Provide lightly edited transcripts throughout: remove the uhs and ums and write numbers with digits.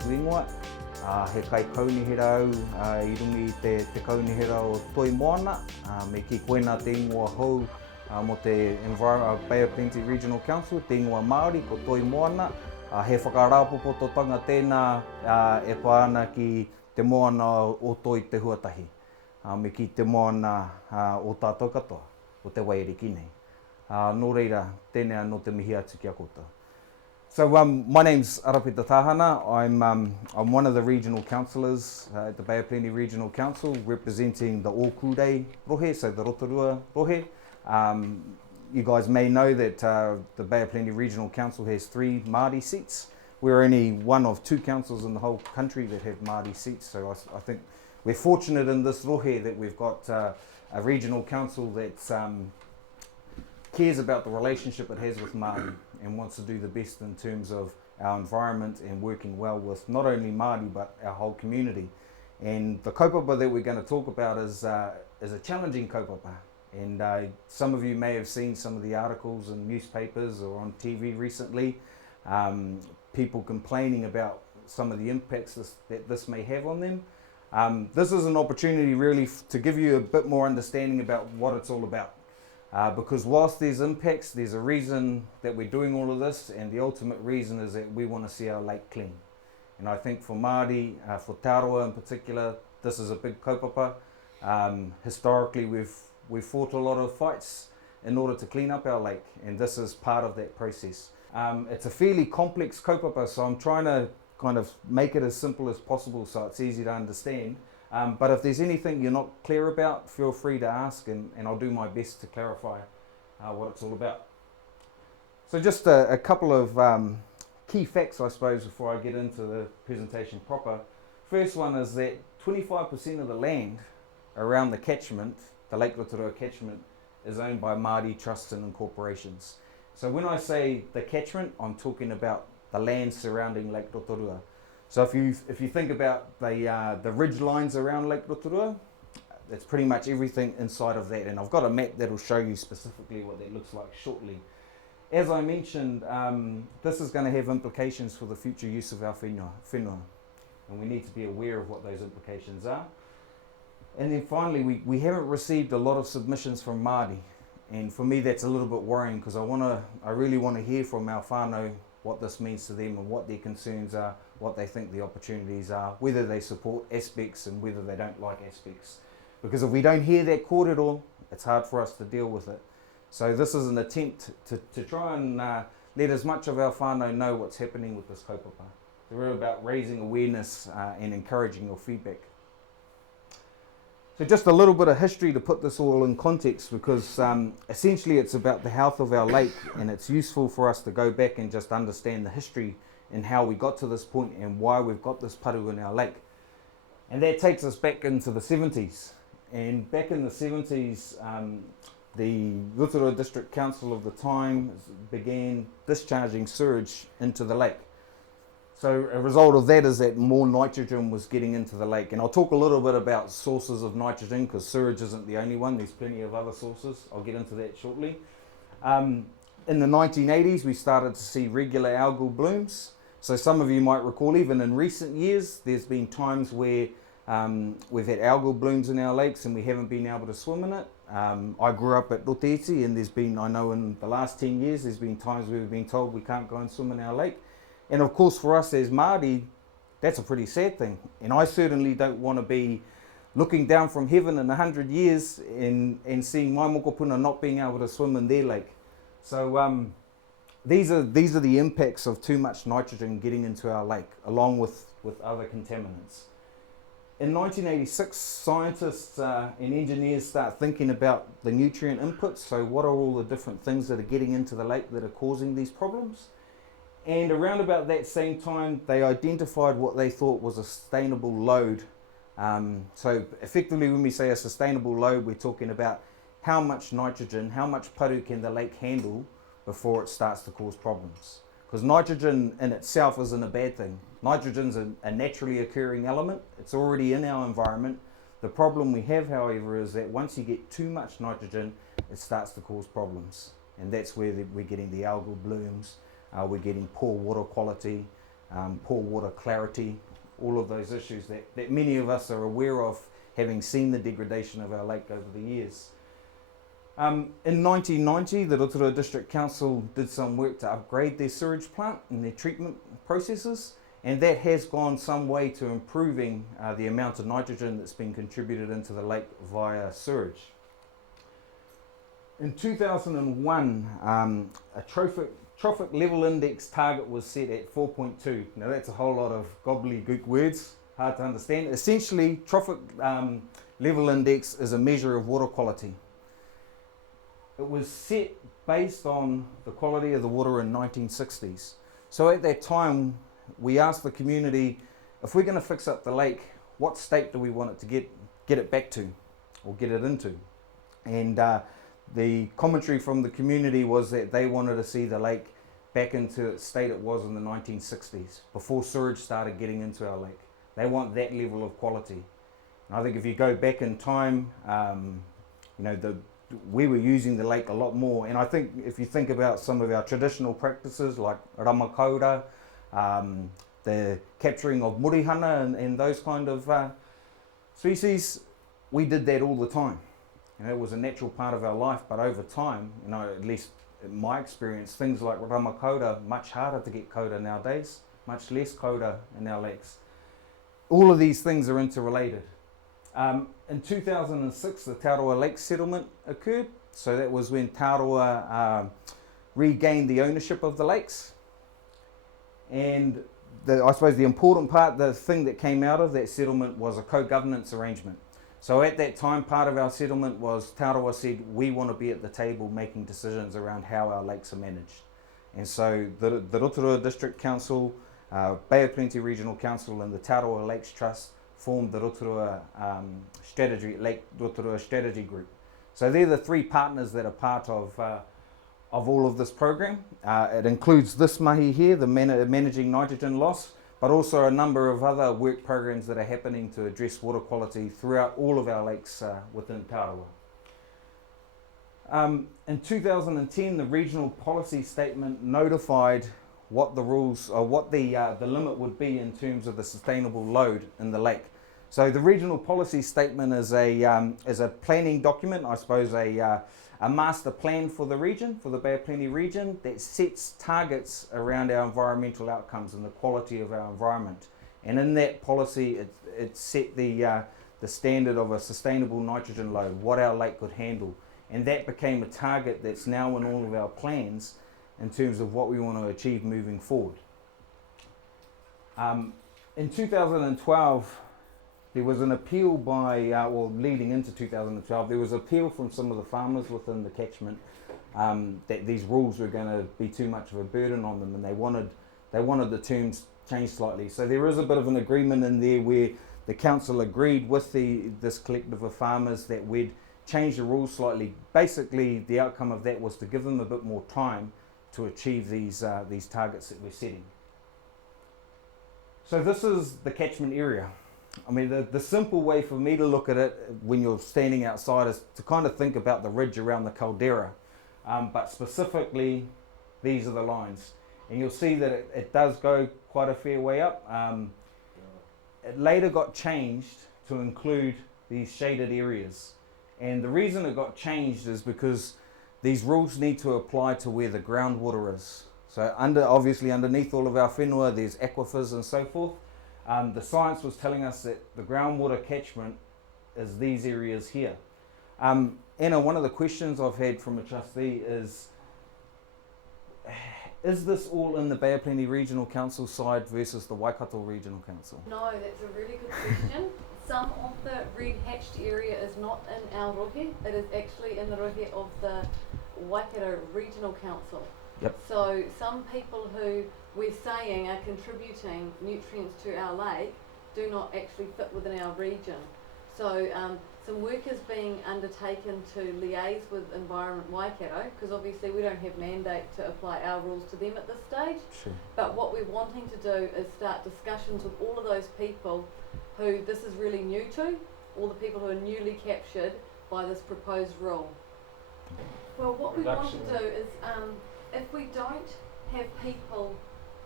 tu ingoa. He kai kaunihera au I rungi te kaunihera o Toi Moana, me ki koena te ingoa hou mo te Bay of Plenty Regional Council, te ingoa Maori ko Toi Moana. He whakarāpopototanga tēnā e pāna ki te moana o Toi te huatahi. Me ki te moana o tātou katoa, o te wairiki nei. Nō reira, tēnei anō te mihi atu kia koutou. So my name's Arapeta Tahana. I'm one of the regional councillors at the Bay of Plenty Regional Council, representing the Okure rohe, so the Rotorua rohe. You guys may know that the Bay of Plenty Regional Council has 3 Māori seats. We're only one of 2 councils in the whole country that have Māori seats, so I think we're fortunate in this rohe that we've got a regional council that cares about the relationship it has with Māori and wants to do the best in terms of our environment and working well with not only Māori but our whole community. And the kaupapa that we're going to talk about is a challenging kaupapa. And some of you may have seen some of the articles in newspapers or on TV recently, people complaining about some of the impacts that this may have on them. This is an opportunity really to give you a bit more understanding about what it's all about. Because whilst there's impacts, there's a reason that we're doing all of this, and the ultimate reason is that we want to see our lake clean. And I think for Māori, for Te Arawa in particular, this is a big kaupapa. Historically, we've fought a lot of fights in order to clean up our lake, and this is part of that process. It's a fairly complex kaupapa, so I'm trying to kind of make it as simple as possible so it's easy to understand. But if there's anything you're not clear about, feel free to ask, and I'll do my best to clarify what it's all about. So just a couple of key facts, I suppose, before I get into the presentation proper. First one is that 25% of the land around the catchment, the Lake Rotorua Catchment, is owned by Māori trusts and corporations. So when I say the catchment, I'm talking about the land surrounding Lake Rotorua. So if you think about the ridge lines around Lake Rotorua, that's pretty much everything inside of that. And I've got a map that will show you specifically what that looks like shortly. As I mentioned, this is going to have implications for the future use of our whenua. And we need to be aware of what those implications are. And then finally, we haven't received a lot of submissions from Māori. And for me, that's a little bit worrying because I really want to hear from our whānau what this means to them and what their concerns are, what they think the opportunities are, whether they support aspects and whether they don't like aspects. Because if we don't hear that kōrero, it's hard for us to deal with it. So this is an attempt to try and let as much of our whānau know what's happening with this kaupapa. It's really about raising awareness and encouraging your feedback. So just a little bit of history to put this all in context, because essentially it's about the health of our lake, and it's useful for us to go back and just understand the history and how we got to this point and why we've got this paru in our lake. And that takes us back into the 70s. And back in the 70s, the Rotorua District Council of the time began discharging sewage into the lake. So a result of that is that more nitrogen was getting into the lake. And I'll talk a little bit about sources of nitrogen, because sewage isn't the only one. There's plenty of other sources. I'll get into that shortly. In the 1980s, we started to see regular algal blooms. So some of you might recall, even in recent years, there's been times where we've had algal blooms in our lakes and we haven't been able to swim in it. I grew up at Rotorua, and there's been, I know in the last 10 years, there's been times where we've been told we can't go and swim in our lake. And of course, for us as Māori, that's a pretty sad thing. And I certainly don't want to be looking down from heaven in 100 years and seeing my mokopuna not being able to swim in their lake. So these are the impacts of too much nitrogen getting into our lake, along with other contaminants. In 1986, scientists and engineers start thinking about the nutrient inputs. So what are all the different things that are getting into the lake that are causing these problems? And around about that same time, they identified what they thought was a sustainable load. So effectively, when we say a sustainable load, we're talking about how much nitrogen, how much paru can the lake handle before it starts to cause problems. Because nitrogen in itself isn't a bad thing. Nitrogen's a naturally occurring element. It's already in our environment. The problem we have, however, is that once you get too much nitrogen, it starts to cause problems. And that's where we're getting the algal blooms. We're getting poor water quality. poor water clarity, all of those issues that many of us are aware of, having seen the degradation of our lake over the years. In 1990, the Rotorua District Council did some work to upgrade their sewage plant and their treatment processes, and that has gone some way to improving the amount of nitrogen that's been contributed into the lake via sewage. In 2001, a trophic level index target was set at 4.2. Now that's a whole lot of gobbledygook words, hard to understand. Essentially, trophic level index is a measure of water quality. It was set based on the quality of the water in 1960s. So at that time, we asked the community, if we're going to fix up the lake, what state do we want it to get it back to, or get it into? And the commentary from the community was that they wanted to see the lake back into the state it was in the 1960s, before sewage started getting into our lake. They want that level of quality. And I think if you go back in time, we were using the lake a lot more, and I think if you think about some of our traditional practices like ramakaura, the capturing of murihana and those kind of species, we did that all the time. It was a natural part of our life, but over time, at least in my experience, things like ramakaura, much harder to get kauta nowadays, much less kauta in our lakes. All of these things are interrelated. In 2006, the Arawa Lake settlement occurred. So that was when Arawa regained the ownership of the lakes. And I suppose the important part, the thing that came out of that settlement was a co-governance arrangement. So at that time, part of our settlement was Arawa said, we want to be at the table making decisions around how our lakes are managed. And so the Rotorua District Council, Bay of Plenty Regional Council and the Arawa Lakes Trust formed the Rotorua Lake Rotorua Strategy Group. So they're the three partners that are part of all of this program. It includes this mahi here, the managing nitrogen loss, but also a number of other work programs that are happening to address water quality throughout all of our lakes within Arawa. In 2010, the regional policy statement notified what the rules or what the limit would be in terms of the sustainable load in the lake. So the regional policy statement is a planning document, I suppose a master plan for the region, for the Bay of Plenty region, that sets targets around our environmental outcomes and the quality of our environment. And in that policy, it set the standard of a sustainable nitrogen load, what our lake could handle. And that became a target that's now in all of our plans in terms of what we want to achieve moving forward. In 2012, there was an appeal leading into 2012, there was an appeal from some of the farmers within the catchment that these rules were going to be too much of a burden on them, and they wanted the terms changed slightly. So there is a bit of an agreement in there where the council agreed with this collective of farmers that we'd change the rules slightly. Basically, the outcome of that was to give them a bit more time to achieve these targets that we're setting. So this is the catchment area. I mean, the simple way for me to look at it when you're standing outside is to kind of think about the ridge around the caldera. But specifically, these are the lines. And you'll see that it does go quite a fair way up. It later got changed to include these shaded areas. And the reason it got changed is because these rules need to apply to where the groundwater is. So obviously underneath all of our whenua, there's aquifers and so forth. The science was telling us that the groundwater catchment is these areas here. Anna, one of the questions I've had from a trustee is this all in the Bay of Plenty Regional Council side versus the Waikato Regional Council? No, that's a really good question. Some of the red hatched area is not in our rohe, it is actually in the rohe of the Waikato Regional Council. Yep. So some people who we're saying are contributing nutrients to our lake do not actually fit within our region. So some work is being undertaken to liaise with Environment Waikato, because obviously we don't have mandate to apply our rules to them at this stage. Sure. But what we're wanting to do is start discussions with all of those people who this is really new to, all the people who are newly captured by this proposed rule. Well, what we want to do is, if we don't have people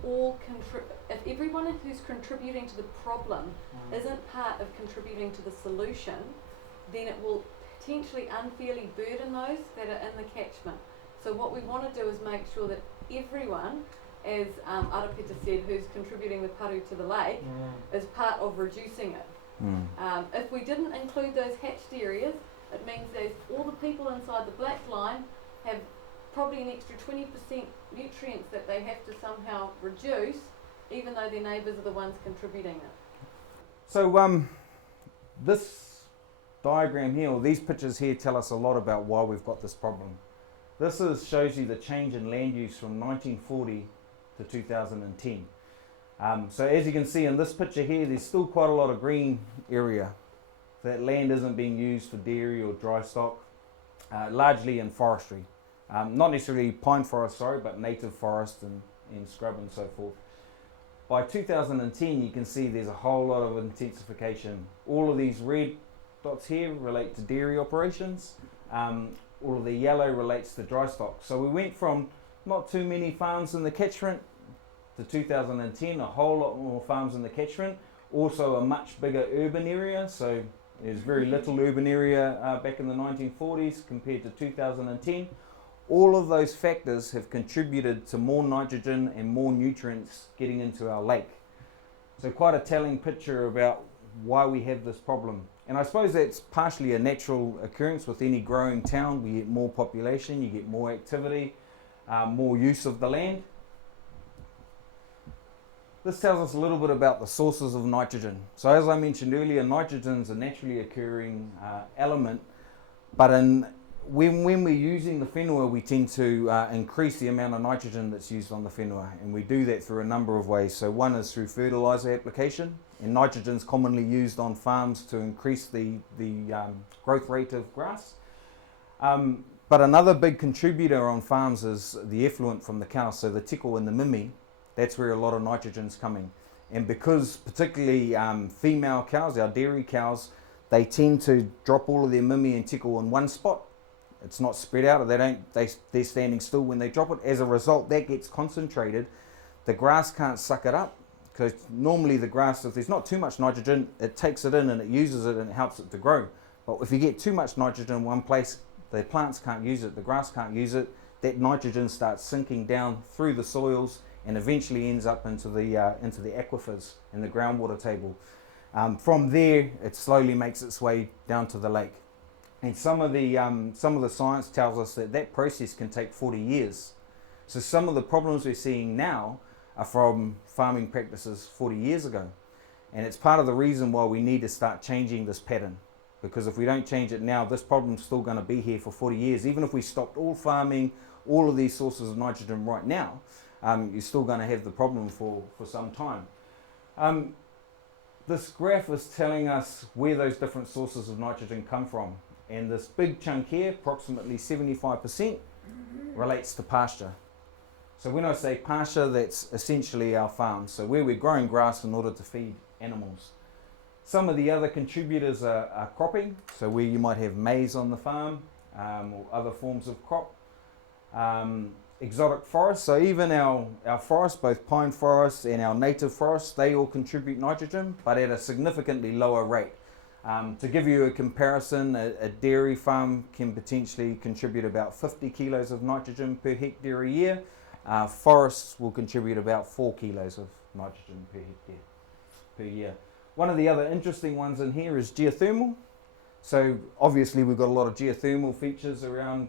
all if everyone who's contributing to the problem isn't part of contributing to the solution, then it will potentially unfairly burden those that are in the catchment. So what we want to do is make sure that everyone, as Arapeta said, who's contributing the paru to the lake, is part of reducing it. If we didn't include those hatched areas, it means that all the people inside the black line have probably an extra 20% nutrients that they have to somehow reduce, even though their neighbours are the ones contributing it. So this diagram here, or these pictures here, tell us a lot about why we've got this problem. This shows you the change in land use from 1940 to 2010. So as you can see in this picture here, there's still quite a lot of green area. That land isn't being used for dairy or dry stock, largely in forestry. Not necessarily pine forest, but native forest and scrub and so forth. By 2010, you can see there's a whole lot of intensification. All of these red dots here relate to dairy operations. All of the yellow relates to dry stock. So we went from not too many farms in the catchment to 2010, a whole lot more farms in the catchment. Also a much bigger urban area. So there's very little urban area back in the 1940s compared to 2010. All of those factors have contributed to more nitrogen and more nutrients getting into our lake. So quite a telling picture about why we have this problem. And I suppose that's partially a natural occurrence with any growing town. We get more population, you get more activity, more use of the land. This tells us a little bit about the sources of nitrogen. So as I mentioned earlier, nitrogen is a naturally occurring element, but when we're using the whenua, we tend to increase the amount of nitrogen that's used on the whenua, and we do that through a number of ways. So one is through fertiliser application, and nitrogen is commonly used on farms to increase the growth rate of grass. But another big contributor on farms is the effluent from the cows, so the tiko and the mimi. That's where a lot of nitrogen's coming. And because particularly female cows, our dairy cows, they tend to drop all of their mimi and tiko in one spot. It's not spread out, they're standing still when they drop it. As a result, that gets concentrated. The grass can't suck it up, because normally the grass, if there's not too much nitrogen, it takes it in and it uses it and it helps it to grow. But if you get too much nitrogen in one place, the plants can't use it, the grass can't use it. That nitrogen starts sinking down through the soils and eventually ends up into the aquifers in the groundwater table. From there, it slowly makes its way down to the lake. And some of the science tells us that process can take 40 years. So some of the problems we're seeing now are from farming practices 40 years ago. And it's part of the reason why we need to start changing this pattern. Because if we don't change it now, this problem's still going to be here for 40 years. Even if we stopped all farming, all of these sources of nitrogen right now, you're still going to have the problem for some time. This graph is telling us where those different sources of nitrogen come from. And this big chunk here, approximately 75%, relates to pasture. So when I say pasture, that's essentially our farm. So where we're growing grass in order to feed animals. Some of the other contributors are cropping. So where you might have maize on the farm or other forms of crop. Exotic forests, so even our forests, both pine forests and our native forests, they all contribute nitrogen, but at a significantly lower rate. To give you a comparison, a dairy farm can potentially contribute about 50 kilos of nitrogen per hectare a year. Forests will contribute about 4 kilos of nitrogen per hectare per year. One of the other interesting ones in here is geothermal. So obviously we've got a lot of geothermal features around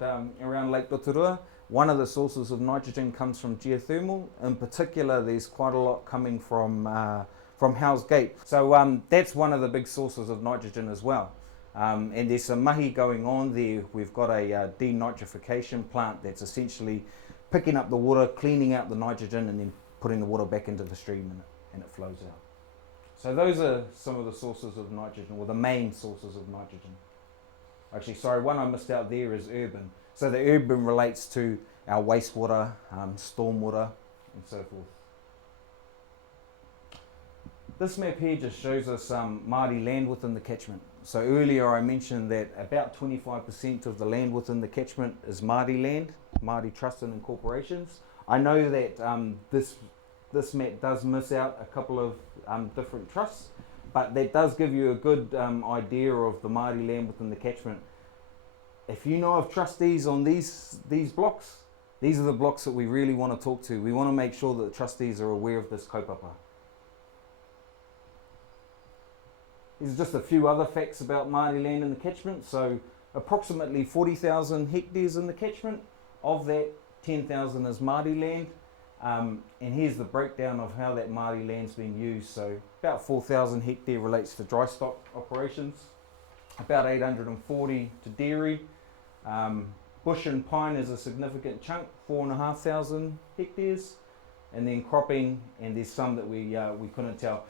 Lake Rotorua. One of the sources of nitrogen comes from geothermal. In particular, there's quite a lot coming from Hell's Gate. So that's one of the big sources of nitrogen as well. And there's some mahi going on there. We've got a denitrification plant that's essentially picking up the water, cleaning out the nitrogen, and then putting the water back into the stream, and it flows out. So those are some of the sources of nitrogen, or the main sources of nitrogen. Actually, sorry, one I missed out there is urban. So the urban relates to our wastewater, stormwater, and so forth. This map here just shows us Māori land within the catchment. So earlier I mentioned that about 25% of the land within the catchment is Māori land, Māori trusts and incorporations. I know that this this map does miss out a couple of different trusts, but that does give you a good idea of the Māori land within the catchment. If you know of trustees on these blocks, these are the blocks that we really want to talk to. We want to make sure that the trustees are aware of this kaupapa. These are just a few other facts about Māori land in the catchment. So approximately 40,000 hectares in the catchment. Of that, 10,000 is Māori land. And here's the breakdown of how that Māori land's been used. So about 4,000 hectare relates to dry stock operations, about 840 to dairy. Bush and pine is a significant chunk, 4,500 hectares, and then cropping, and there's some that we couldn't tell.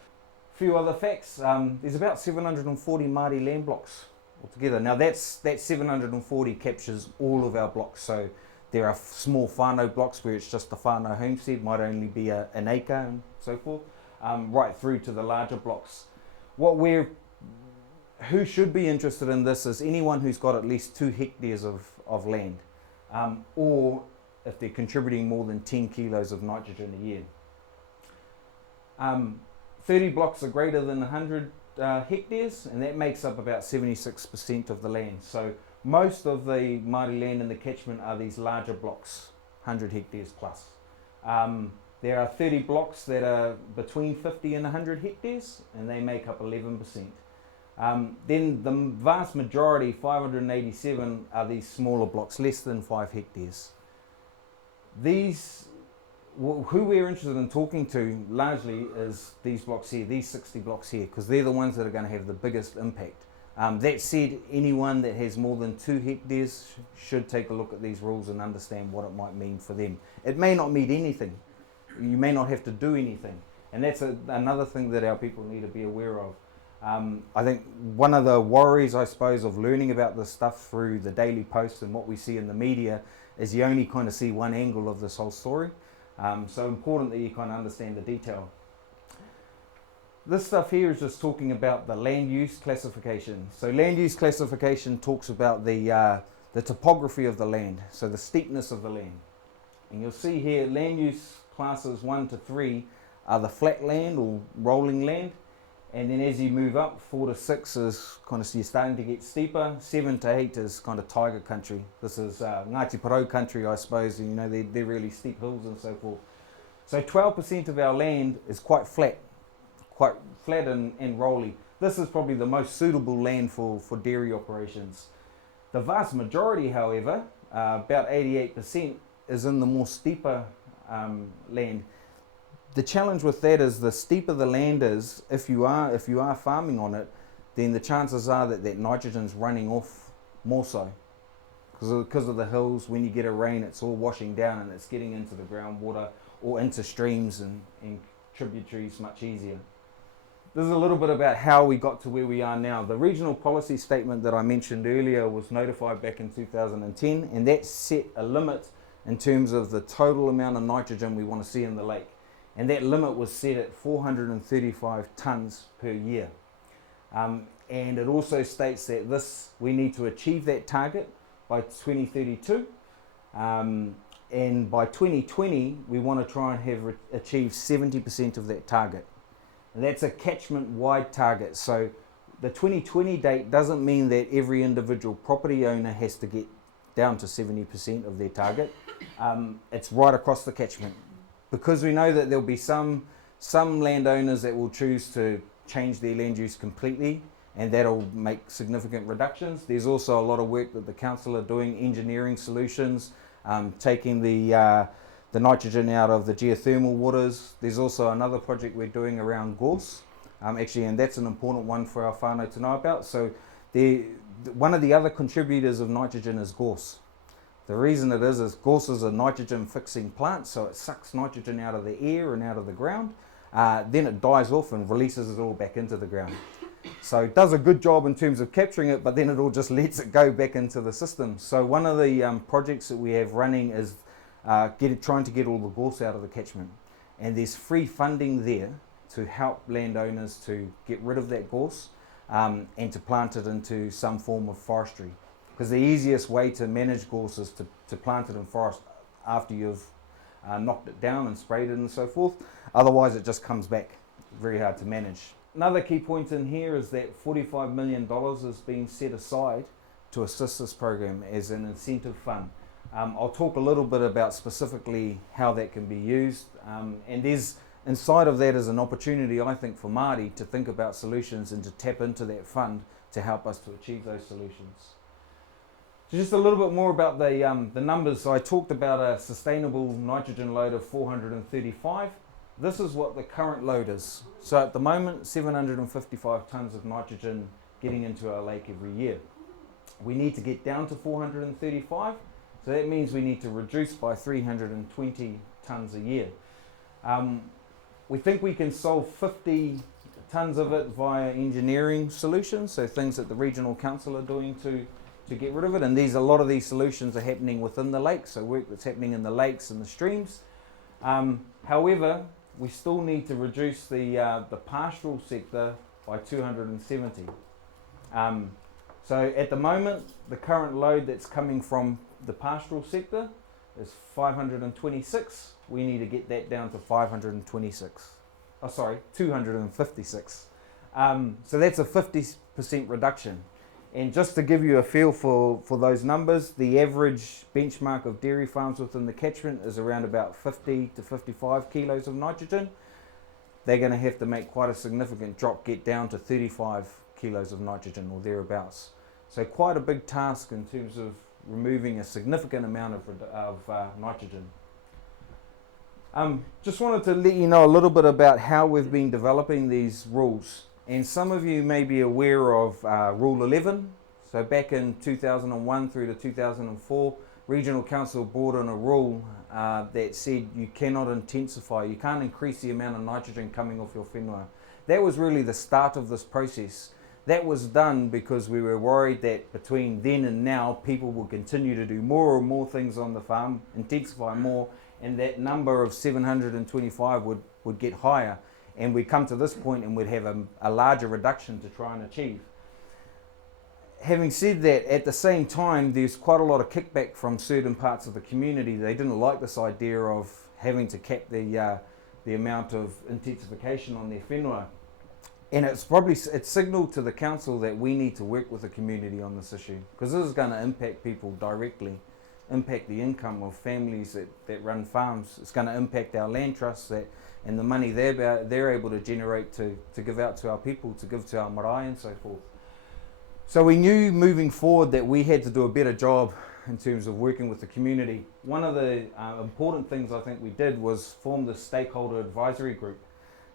A few other facts, there's about 740 Māori land blocks altogether. Now that 740 captures all of our blocks, so there are small whānau blocks where it's just the whānau homestead, might only be an acre and so forth, right through to the larger blocks. Who should be interested in this is anyone who's got at least 2 hectares of land, or if they're contributing more than 10 kilos of nitrogen a year. 30 blocks are greater than 100 hectares, and that makes up about 76% of the land. So most of the Māori land in the catchment are these larger blocks, 100 hectares plus. There are 30 blocks that are between 50 and 100 hectares, and they make up 11%. Then the vast majority, 587, are these smaller blocks, less than 5 hectares. Who we're interested in talking to largely is these blocks here, these 60 blocks here, because they're the ones that are going to have the biggest impact. That said, anyone that has more than 2 hectares should take a look at these rules and understand what it might mean for them. It may not mean anything. You may not have to do anything. And that's another thing that our people need to be aware of. I think one of the worries, I suppose, of learning about this stuff through the daily posts and what we see in the media is you only kind of see one angle of this whole story. So important that you kind of understand the detail. This stuff here is just talking about the land use classification. So land use classification talks about the topography of the land, so the steepness of the land. And you'll see here land use classes 1 to 3 are the flat land or rolling land. And then as you move up, 4 to 6 is kind of, so you're starting to get steeper. 7 to 8 is kind of tiger country. This is Ngāti Porou country, I suppose. And, you know, they're really steep hills and so forth. So 12% of our land is quite flat and rolly. This is probably the most suitable land for dairy operations. The vast majority, however, about 88%, is in the more steeper land. The challenge with that is the steeper the land is, if you are farming on it, then the chances are that nitrogen's running off more so. Because of the hills, when you get a rain, it's all washing down and it's getting into the groundwater or into streams and tributaries much easier. This is a little bit about how we got to where we are now. The regional policy statement that I mentioned earlier was notified back in 2010, and that set a limit in terms of the total amount of nitrogen we want to see in the lake. And that limit was set at 435 tonnes per year. And it also states that we need to achieve that target by 2032. And by 2020, we want to try and have achieved 70% of that target. And that's a catchment-wide target. So the 2020 date doesn't mean that every individual property owner has to get down to 70% of their target. It's right across the catchment. Because we know that there'll be some landowners that will choose to change their land use completely, and that'll make significant reductions. There's also a lot of work that the Councillor are doing, engineering solutions, taking the nitrogen out of the geothermal waters. There's also another project we're doing around gorse, actually, and that's an important one for our whānau to know about. So one of the other contributors of nitrogen is gorse. The reason it is gorse is a nitrogen fixing plant, so it sucks nitrogen out of the air and out of the ground. Then it dies off and releases it all back into the ground. So it does a good job in terms of capturing it, but then it all just lets it go back into the system. So one of the projects that we have running is trying to get all the gorse out of the catchment. And there's free funding there to help landowners to get rid of that gorse and to plant it into some form of forestry. Because the easiest way to manage gorse is to plant it in forest after you've knocked it down and sprayed it and so forth. Otherwise, it just comes back very hard to manage. Another key point in here is that $45 million is being set aside to assist this program as an incentive fund. I'll talk a little bit about specifically how that can be used, and there's inside of that is an opportunity, I think, for Māori to think about solutions and to tap into that fund to help us to achieve those solutions. So just a little bit more about the numbers. So I talked about a sustainable nitrogen load of 435. This is what the current load is. So at the moment, 755 tonnes of nitrogen getting into our lake every year. We need to get down to 435, so that means we need to reduce by 320 tonnes a year. We think we can solve 50 tonnes of it via engineering solutions, so things that the regional council are doing to get rid of it, and a lot of these solutions are happening within the lake, so work that's happening in the lakes and the streams. However, we still need to reduce the pastoral sector by 270. So at the moment, the current load that's coming from the pastoral sector is 526. We need to get that down to 526. Oh, sorry, 256. So that's a 50% reduction. And just to give you a feel for those numbers, the average benchmark of dairy farms within the catchment is around about 50 to 55 kilos of nitrogen. They're going to have to make quite a significant drop, get down to 35 kilos of nitrogen or thereabouts. So quite a big task in terms of removing a significant amount of nitrogen. Just wanted to let you know a little bit about how we've been developing these rules. And some of you may be aware of Rule 11. So back in 2001 through to 2004, Regional Council brought in a rule that said you cannot intensify, you can't increase the amount of nitrogen coming off your whenua. That was really the start of this process. That was done because we were worried that between then and now, people will continue to do more and more things on the farm, intensify more, and that number of 725 would get higher. And we'd come to this point and we'd have a larger reduction to try and achieve. Having said that, at the same time, there's quite a lot of kickback from certain parts of the community. They didn't like this idea of having to cap the amount of intensification on their whenua. And it's signalled to the council that we need to work with the community on this issue, because this is going to impact people directly, impact the income of families that run farms. It's going to impact our land trusts and the money they're able to generate to give out to our people, to give to our marae and so forth. So we knew moving forward that we had to do a better job in terms of working with the community. One of the important things I think we did was form the stakeholder advisory group.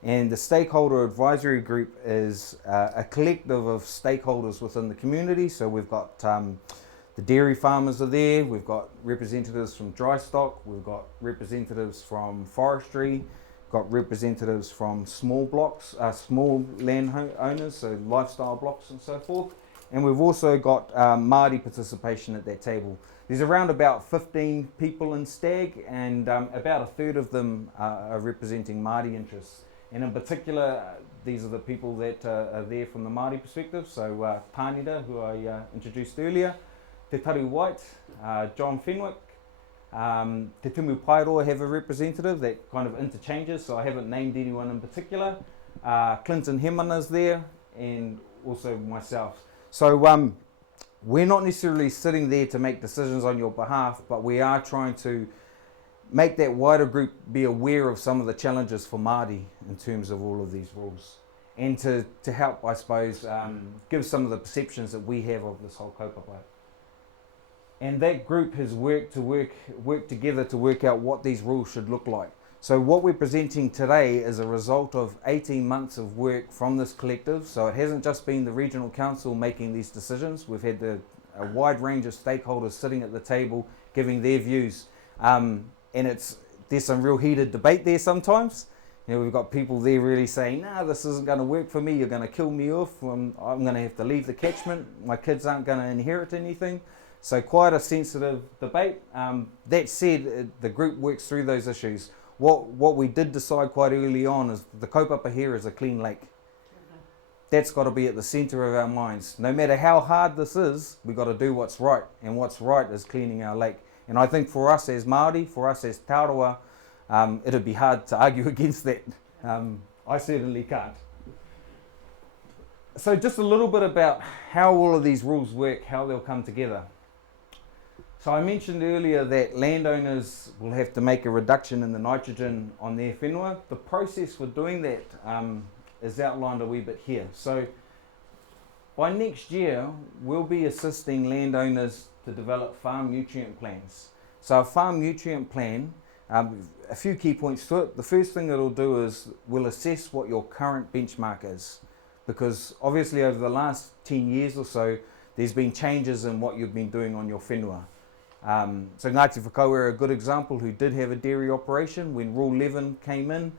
And the stakeholder advisory group is a collective of stakeholders within the community. So we've got the dairy farmers are there, we've got representatives from dry stock, we've got representatives from forestry, got representatives from small blocks, small land owners, so lifestyle blocks and so forth. And we've also got Māori participation at that table. There's around about 15 people in STAG, and about a third of them are representing Māori interests. And in particular, these are the people that are there from the Māori perspective. So Tānira, who I introduced earlier, Te Taru White, John Fenwick, Te Tumu Pairoa have a representative that kind of interchanges, so I haven't named anyone in particular. Clinton Hemana's there, and also myself. So we're not necessarily sitting there to make decisions on your behalf, but we are trying to make that wider group be aware of some of the challenges for Māori in terms of all of these rules, and to help, I suppose, give some of the perceptions that we have of this whole kaupapa. And that group has worked together to work out what these rules should look like. So what we're presenting today is a result of 18 months of work from this collective. So it hasn't just been the Regional Council making these decisions. We've had a wide range of stakeholders sitting at the table giving their views. And there's some real heated debate there sometimes. You know, we've got people there really saying, nah, this isn't going to work for me, you're going to kill me off, I'm going to have to leave the catchment, my kids aren't going to inherit anything. So quite a sensitive debate. That said, the group works through those issues. What we did decide quite early on is the kaupapa here is a clean lake. That's got to be at the centre of our minds. No matter how hard this is, we've got to do what's right, and what's right is cleaning our lake. And I think for us as Māori, for us as Taurua, It'd be hard to argue against that. I certainly can't. So just a little bit about how all of these rules work, how they'll come together. So I mentioned earlier that landowners will have to make a reduction in the nitrogen on their whenua. The process for doing that is outlined a wee bit here. So by next year, we'll be assisting landowners to develop farm nutrient plans. So a farm nutrient plan, a few key points to it. The first thing it'll do is we'll assess what your current benchmark is, because obviously over the last 10 years or so, there's been changes in what you've been doing on your whenua. So Ngāti Whakau are a good example who did have a dairy operation. When Rule 11 came in,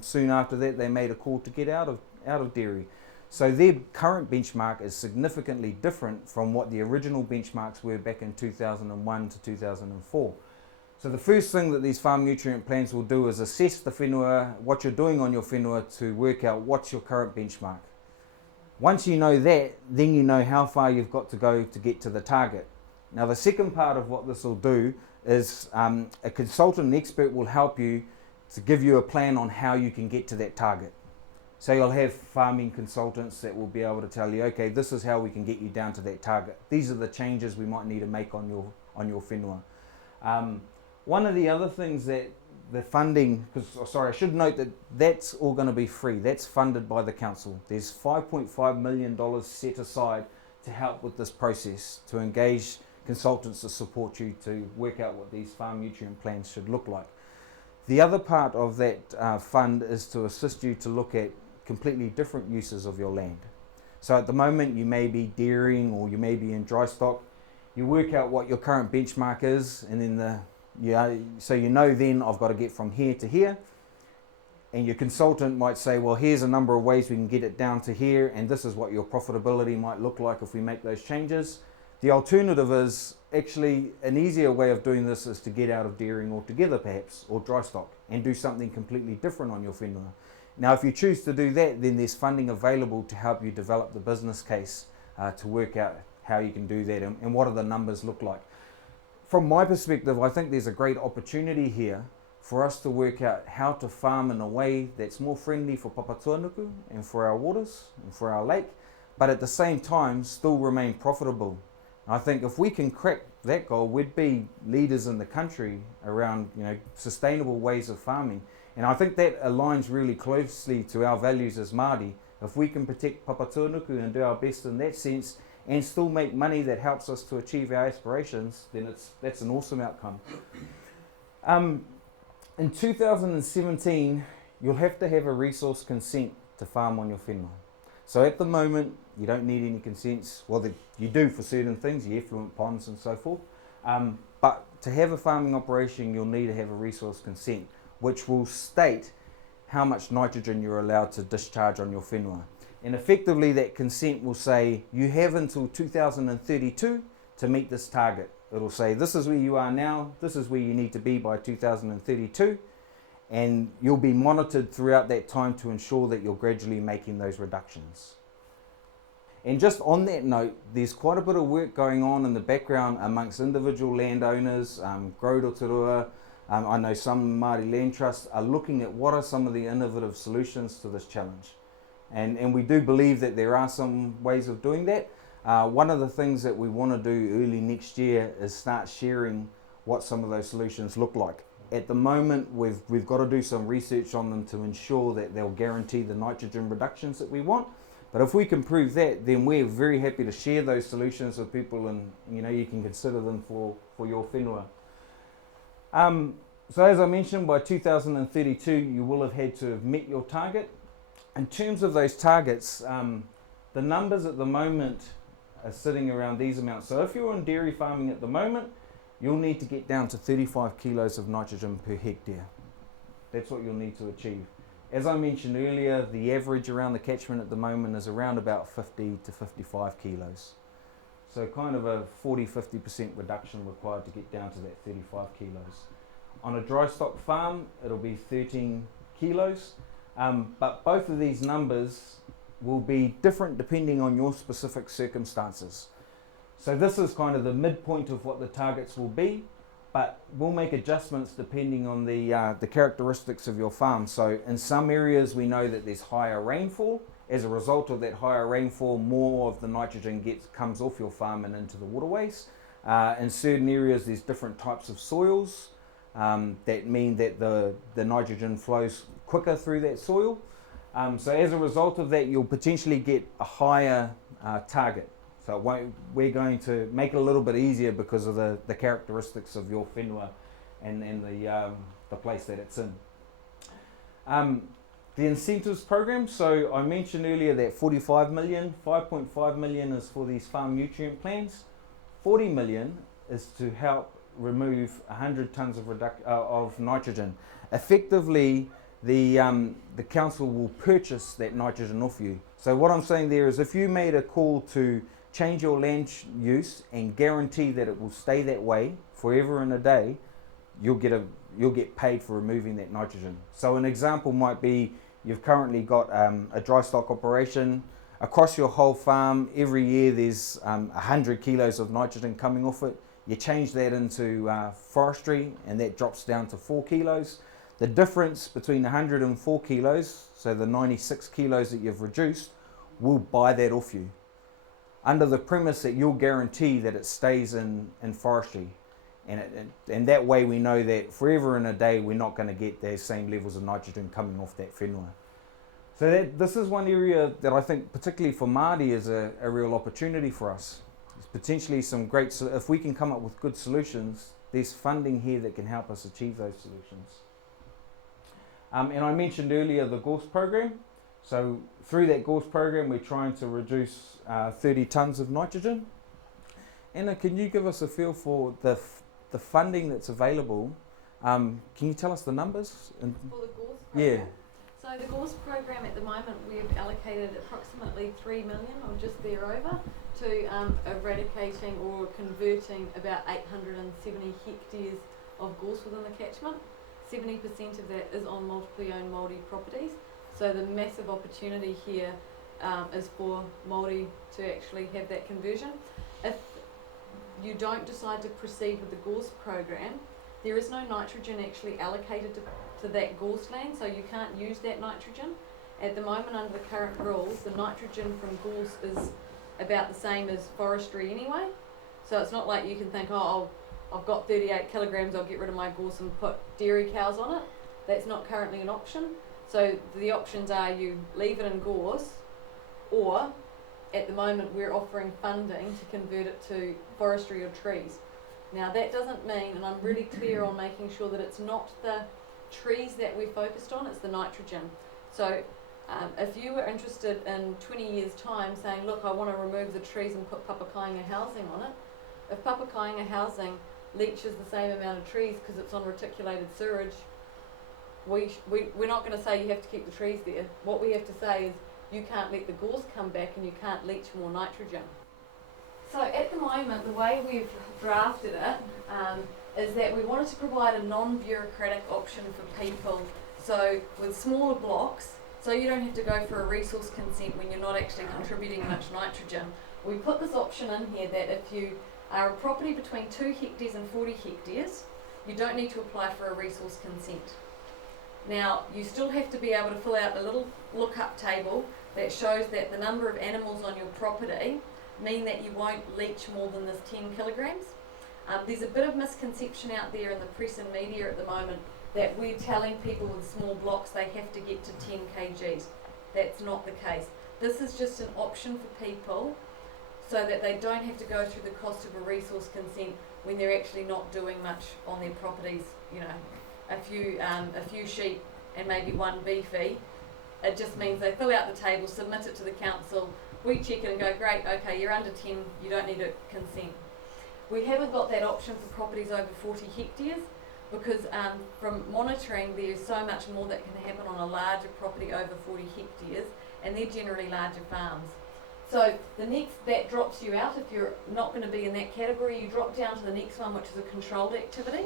soon after that they made a call to get out of dairy. So their current benchmark is significantly different from what the original benchmarks were back in 2001 to 2004. So the first thing that these farm nutrient plans will do is assess the whenua, what you're doing on your whenua, to work out what's your current benchmark. Once you know that, then you know how far you've got to go to get to the target. Now the second part of what this will do is a consultant and expert will help you to give you a plan on how you can get to that target. So you'll have farming consultants that will be able to tell you, okay, this is how we can get you down to that target. These are the changes we might need to make on your whenua. One of the other things that the funding, I should note that that's all going to be free. That's funded by the council. There's $5.5 million set aside to help with this process, to engage consultants to support you to work out what these farm nutrient plans should look like. The other part of that fund is to assist you to look at completely different uses of your land. So at the moment you may be dairying or you may be in dry stock. You work out what your current benchmark is, and then so you know then I've got to get from here to here, and your consultant might say, well, here's a number of ways we can get it down to here, and this is what your profitability might look like if we make those changes. The alternative is actually an easier way of doing this is to get out of dairying altogether perhaps, or dry stock, and do something completely different on your whenua. Now if you choose to do that, then there's funding available to help you develop the business case to work out how you can do that and what do the numbers look like. From my perspective, I think there's a great opportunity here for us to work out how to farm in a way that's more friendly for Papatuanuku and for our waters and for our lake, but at the same time still remain profitable. I think if we can crack that goal, we'd be leaders in the country around sustainable ways of farming. And I think that aligns really closely to our values as Māori. If we can protect Papatuanuku and do our best in that sense and still make money that helps us to achieve our aspirations, then that's an awesome outcome. In 2017, you'll have to have a resource consent to farm on your whenua. So at the moment, you don't need any consents. Well, you do for certain things, the effluent ponds and so forth. But to have a farming operation, you'll need to have a resource consent, which will state how much nitrogen you're allowed to discharge on your whenua. And effectively, that consent will say, you have until 2032 to meet this target. It'll say, this is where you are now, this is where you need to be by 2032. And you'll be monitored throughout that time to ensure that you're gradually making those reductions. And just on that note, there's quite a bit of work going on in the background amongst individual landowners, Rotorua. I know some Māori land trusts are looking at what are some of the innovative solutions to this challenge. And we do believe that there are some ways of doing that. One of the things that we want to do early next year is start sharing what some of those solutions look like. At the moment, we've got to do some research on them to ensure that they'll guarantee the nitrogen reductions that we want. But if we can prove that, then we're very happy to share those solutions with people, and you can consider them for your whenua. So as I mentioned, by 2032, you will have had to have met your target. In terms of those targets, the numbers at the moment are sitting around these amounts. So if you're in dairy farming at the moment, you'll need to get down to 35 kilos of nitrogen per hectare. That's what you'll need to achieve. As I mentioned earlier, the average around the catchment at the moment is around about 50 to 55 kilos. So kind of a 40-50% reduction required to get down to that 35 kilos. On a dry stock farm, it'll be 13 kilos. But both of these numbers will be different depending on your specific circumstances. So this is kind of the midpoint of what the targets will be. but we'll make adjustments depending on the characteristics of your farm. So in some areas we know that there's higher rainfall. As a result of that higher rainfall, more of the nitrogen comes off your farm and into the waterways. In certain areas there's different types of soils that mean that the nitrogen flows quicker through that soil. So as a result of that, you'll potentially get a higher target. So we're going to make it a little bit easier because of the characteristics of your whenua and the place that it's in. The incentives program, so I mentioned earlier that 45 million, 5.5 million is for these farm nutrient plans. 40 million is to help remove 100 tonnes of nitrogen. Effectively, the council will purchase that nitrogen off you. So what I'm saying there is if you made a call to change your land use and guarantee that it will stay that way forever and a day, you'll get paid for removing that nitrogen. So an example might be you've currently got a dry stock operation across your whole farm. Every year there's 100 kilos of nitrogen coming off it. You change that into forestry and that drops down to 4 kilos. The difference between 100 and 4 kilos, so the 96 kilos that you've reduced, will buy that off you, under the premise that you'll guarantee that it stays in forestry. And that way we know that forever and a day we're not going to get those same levels of nitrogen coming off that whenua. So this is one area that I think particularly for Māori is a real opportunity for us. There's potentially some great, if we can come up with good solutions, there's funding here that can help us achieve those solutions. And I mentioned earlier the GORS program. So through that GORS program we're trying to reduce 30 tonnes of nitrogen. Anna, can you give us a feel for the funding that's available? Can you tell us the numbers? For the GORS program? Yeah. So the GORS program at the moment we've allocated approximately 3 million or just thereover to eradicating or converting about 870 hectares of gorse within the catchment. 70% of that is on multiply owned Māori properties. So the massive opportunity here is for Māori to actually have that conversion. If you don't decide to proceed with the GORS program, there is no nitrogen actually allocated to that gorse land, so you can't use that nitrogen. At the moment, under the current rules, the nitrogen from gorse is about the same as forestry anyway. So it's not like you can think, oh, I've got 38 kilograms, I'll get rid of my gorse and put dairy cows on it. That's not currently an option. So the options are you leave it in gorse, or at the moment we're offering funding to convert it to forestry or trees. Now that doesn't mean, and I'm really clear on making sure that it's not the trees that we're focused on, it's the nitrogen. So if you were interested in 20 years time saying, look, I want to remove the trees and put papakainga housing on it, if papakainga housing leaches the same amount of trees because it's on reticulated sewage, we're not going to say you have to keep the trees there. What we have to say is you can't let the gorse come back and you can't leach more nitrogen. So at the moment, the way we've drafted it is that we wanted to provide a non-bureaucratic option for people. So with smaller blocks, so you don't have to go for a resource consent when you're not actually contributing much nitrogen. We put this option in here that if you are a property between 2 hectares and 40 hectares, you don't need to apply for a resource consent. Now, you still have to be able to fill out a little look-up table that shows that the number of animals on your property mean that you won't leach more than this 10 kilograms. There's a bit of misconception out there in the press and media at the moment that we're telling people with small blocks they have to get to 10 kgs. That's not the case. This is just an option for people so that they don't have to go through the cost of a resource consent when they're actually not doing much on their properties, you know, a few sheep and maybe one beefy. It just means they fill out the table, submit it to the council, we check it and go, great, okay, you're under 10, you don't need a consent. We haven't got that option for properties over 40 hectares because from monitoring there's so much more that can happen on a larger property over 40 hectares, and they're generally larger farms. So that drops you out. If you're not going to be in that category, you drop down to the next one, which is a controlled activity.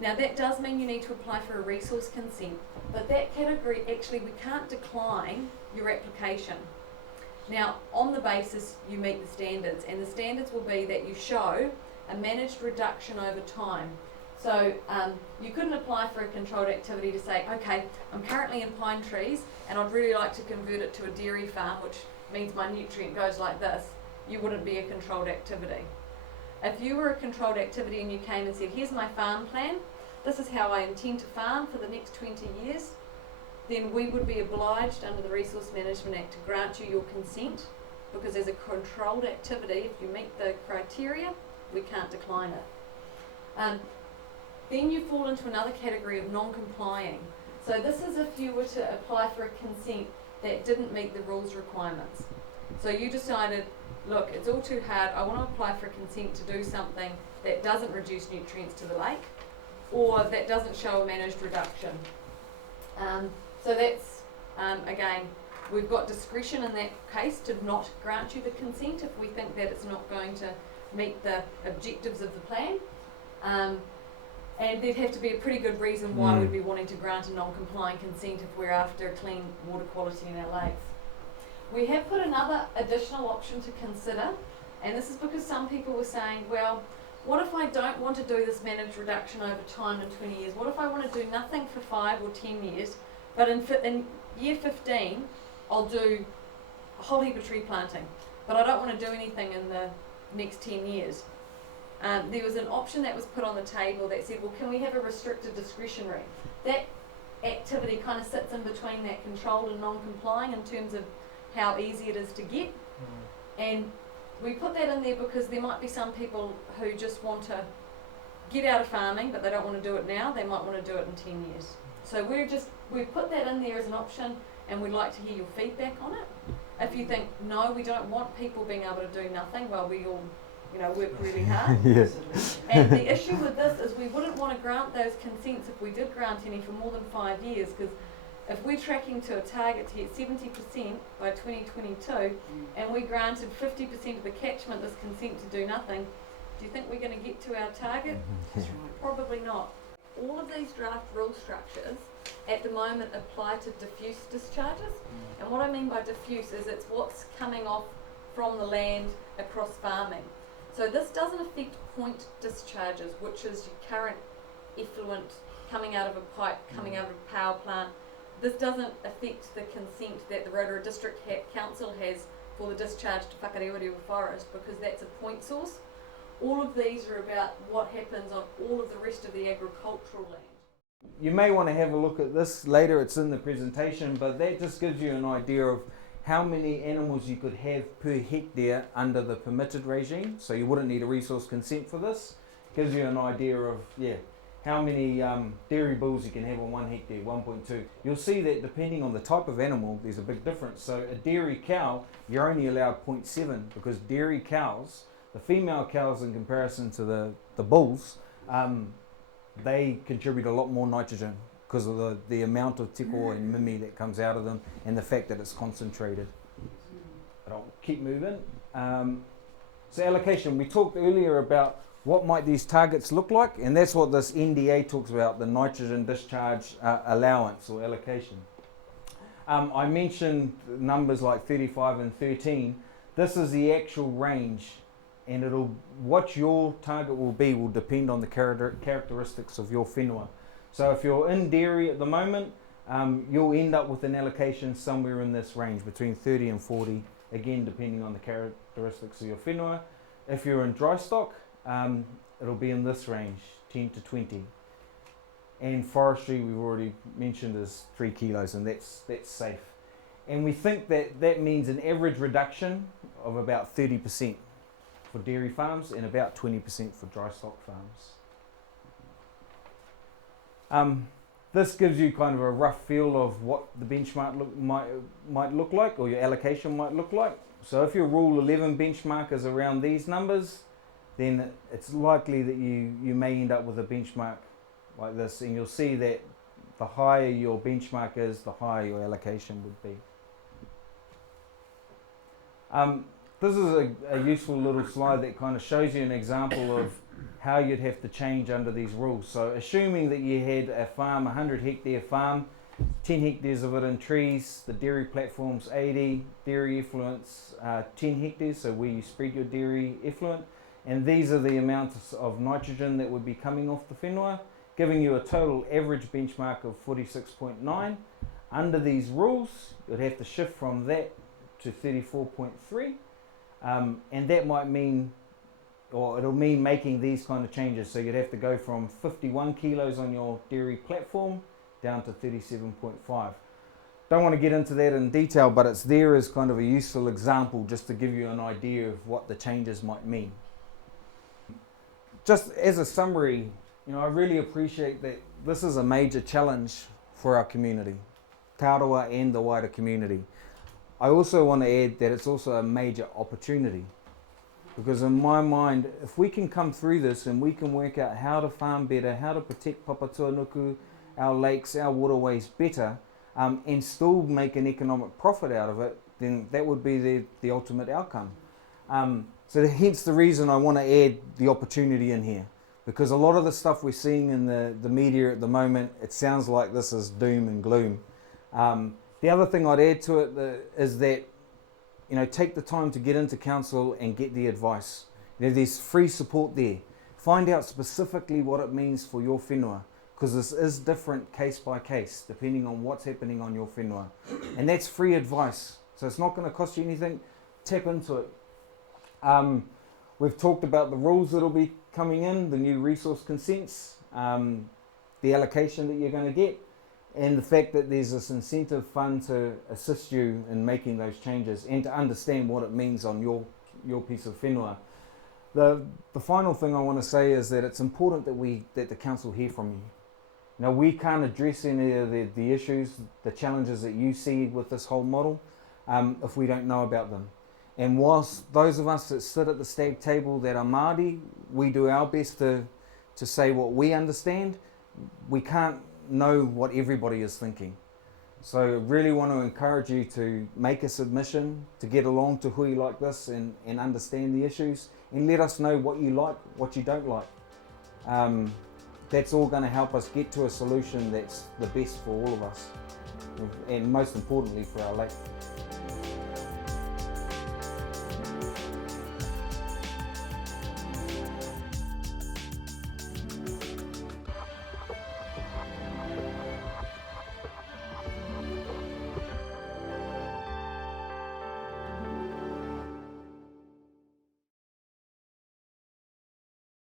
Now that does mean you need to apply for a resource consent, but that category actually we can't decline your application. Now on the basis you meet the standards, and the standards will be that you show a managed reduction over time. So you couldn't apply for a controlled activity to say, okay, I'm currently in pine trees and I'd really like to convert it to a dairy farm, which means my nutrient goes like this. You wouldn't be a controlled activity. If you were a controlled activity and you came and said, here's my farm plan, this is how I intend to farm for the next 20 years, then we would be obliged under the Resource Management Act to grant you your consent, because as a controlled activity, if you meet the criteria, we can't decline it. Then you fall into another category of non-complying. So this is if you were to apply for a consent that didn't meet the rules requirements. So you decided, look, it's all too hard, I want to apply for consent to do something that doesn't reduce nutrients to the lake, or that doesn't show a managed reduction. So that's, again, we've got discretion in that case to not grant you the consent if we think that it's not going to meet the objectives of the plan. And there'd have to be a pretty good reason why we'd be wanting to grant a non-compliant consent if we're after clean water quality in our lakes. We have put another additional option to consider, and this is because some people were saying, well, what if I don't want to do this managed reduction over time in 20 years? What if I want to do nothing for 5 or 10 years, but in year 15, I'll do a whole heap of tree planting, but I don't want to do anything in the next 10 years. There was an option that was put on the table that said, well, can we have a restricted discretionary? That activity kind of sits in between that controlled and non-complying in terms of how easy it is to get. And we put that in there because there might be some people who just want to get out of farming, but they don't want to do it now. They might want to do it in 10 years. So we've put that in there as an option, and we'd like to hear your feedback on it. If you think, no, we don't want people being able to do nothing while we all work really hard. Yes. And the issue with this is we wouldn't want to grant those consents if we did grant any for more than 5 years, because if we're tracking to a target to get 70% by 2022 and we granted 50% of the catchment this consent to do nothing, do you think we're going to get to our target? Probably not. All of these draft rule structures at the moment apply to diffuse discharges. And what I mean by diffuse is it's what's coming off from the land across farming. So this doesn't affect point discharges, which is your current effluent coming out of a pipe, coming out of a power plant. This doesn't affect the consent that the Rotorua District Council has for the discharge to Whakarewarewa Forest, because that's a point source. All of these are about what happens on all of the rest of the agricultural land. You may want to have a look at this later, it's in the presentation, but that just gives you an idea of how many animals you could have per hectare under the permitted regime. So you wouldn't need a resource consent for this. Gives you an idea of how many dairy bulls you can have on 1 hectare, 1.2. You'll see that depending on the type of animal, there's a big difference. So a dairy cow, you're only allowed 0.7, because dairy cows, the female cows in comparison to the bulls, they contribute a lot more nitrogen because of the amount of tiko and mimi that comes out of them and the fact that it's concentrated. But I'll keep moving. So allocation, we talked earlier about what might these targets look like, and that's what this NDA talks about, the nitrogen discharge allowance or allocation. I mentioned numbers like 35 and 13. This is the actual range, and what your target will be will depend on the characteristics of your whenua. So if you're in dairy at the moment, you'll end up with an allocation somewhere in this range, between 30 and 40, again depending on the characteristics of your whenua. If you're in dry stock, it'll be in this range, 10 to 20. And forestry, we've already mentioned, is 3 kilos, and that's safe. And we think that means an average reduction of about 30% for dairy farms and about 20% for dry stock farms. This gives you kind of a rough feel of what the benchmark might look like, or your allocation might look like. So if your Rule 11 benchmark is around these numbers, then it's likely that you may end up with a benchmark like this, and you'll see that the higher your benchmark is, the higher your allocation would be. This is a useful little slide that kind of shows you an example of how you'd have to change under these rules. So assuming that you had a farm, 100 hectare farm, 10 hectares of it in trees, the dairy platform's 80, dairy effluents 10 hectares, so where you spread your dairy effluent, and these are the amounts of nitrogen that would be coming off the whenua, giving you a total average benchmark of 46.9. Under these rules, you'd have to shift from that to 34.3, and that might mean, or it'll mean making these kind of changes. So you'd have to go from 51 kilos on your dairy platform down to 37.5. Don't want to get into that in detail, but it's there as kind of a useful example just to give you an idea of what the changes might mean. Just as a summary, I really appreciate that this is a major challenge for our community, Te Arawa and the wider community. I also want to add that it's also a major opportunity, because in my mind, if we can come through this and we can work out how to farm better, how to protect Papatuanuku, our lakes, our waterways better, and still make an economic profit out of it, then that would be the ultimate outcome. So hence the reason I want to add the opportunity in here, because a lot of the stuff we're seeing in the media at the moment, it sounds like this is doom and gloom. The other thing I'd add to it is that, take the time to get into council and get the advice. There's free support there. Find out specifically what it means for your whenua, because this is different case by case, depending on what's happening on your whenua. And that's free advice, so it's not going to cost you anything. Tap into it. We've talked about the rules that'll be coming in, the new resource consents, the allocation that you're going to get, and the fact that there's this incentive fund to assist you in making those changes and to understand what it means on your piece of whenua. The final thing I want to say is that it's important that the council hear from you. Now, we can't address any of the issues, the challenges that you see with this whole model if we don't know about them. And whilst those of us that sit at the stag table that are Māori, we do our best to say what we understand, we can't know what everybody is thinking. So I really want to encourage you to make a submission, to get along to hui like this and understand the issues, and let us know what you like, what you don't like. That's all going to help us get to a solution that's the best for all of us, and most importantly for our lake.